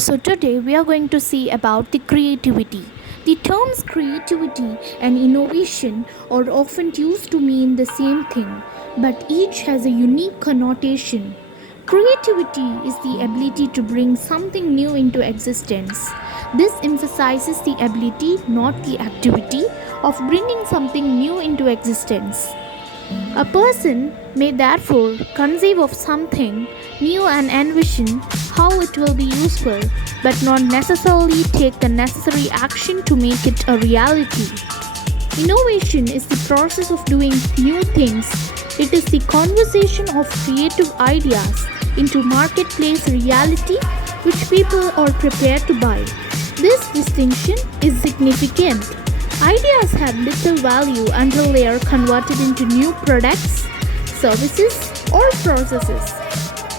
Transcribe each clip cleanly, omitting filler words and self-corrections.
So today we are going to see about the creativity. The terms creativity and innovation are often used to mean the same thing, but each has a unique connotation. Creativity is the ability to bring something new into existence. This emphasizes the ability, not the activity, of bringing something new into existence. A person may therefore conceive of something new and envision how it will be useful, but not necessarily take the necessary action to make it a reality. Innovation is the process of doing new things. It is the conversation of creative ideas into marketplace reality which people are prepared to buy. This distinction is significant. Ideas have little value until they are converted into new products, services, or processes.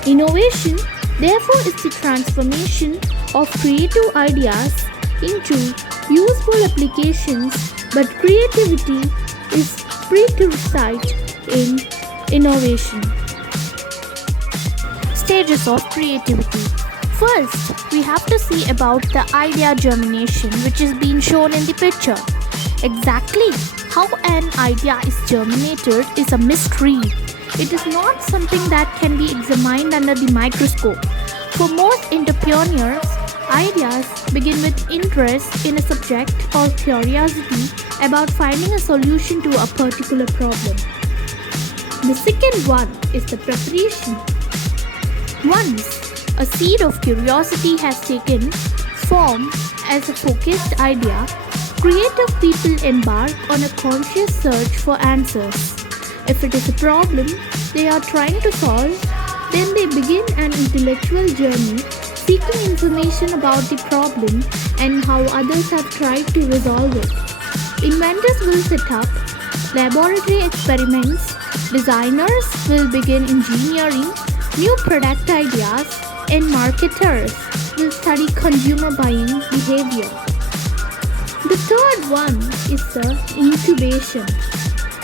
Innovation, therefore, is the transformation of creative ideas into useful applications, but creativity is prerequisite in innovation. Stages of creativity. First, we have to see about the idea germination, which is being shown in the picture. Exactly how an idea is germinated is a mystery. It is not something that can be examined under the microscope. For most entrepreneurs, ideas begin with interest in a subject or curiosity about finding a solution to a particular problem. The second one is the preparation. Once a seed of curiosity has taken form as a focused idea, creative people embark on a conscious search for answers. If it is a problem they are trying to solve, then they begin an intellectual journey seeking information about the problem and how others have tried to resolve it. Inventors will set up laboratory experiments, designers will begin engineering new product ideas, and marketers will study consumer buying behavior. The third one is the incubation.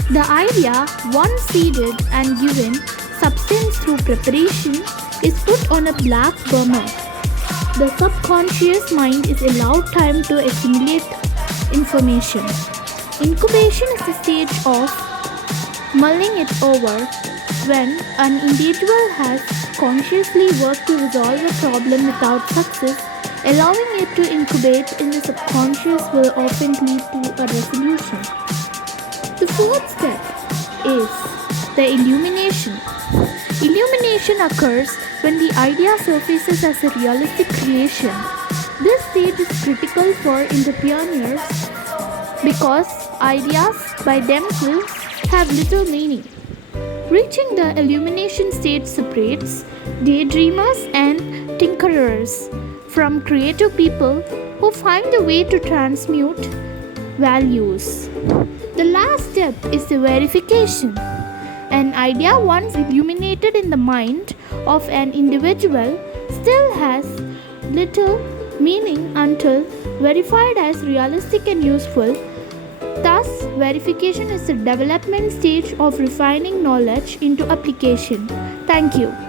The idea, once seeded and given substance through preparation, is put on a black burner. The subconscious mind is allowed time to assimilate information. Incubation is the stage of mulling it over when an individual has consciously worked to resolve a problem without success. Allowing it to incubate in the subconscious will often lead to a resolution. The fourth step is the illumination. Illumination occurs when the idea surfaces as a realistic creation. This stage is critical for entrepreneurs because ideas by themselves have little meaning. Reaching the illumination stage separates daydreamers and tinkerers from creative people who find a way to transmute values. The last step is the verification. An idea once illuminated in the mind of an individual still has little meaning until verified as realistic and useful. Thus, verification is the development stage of refining knowledge into application. Thank you.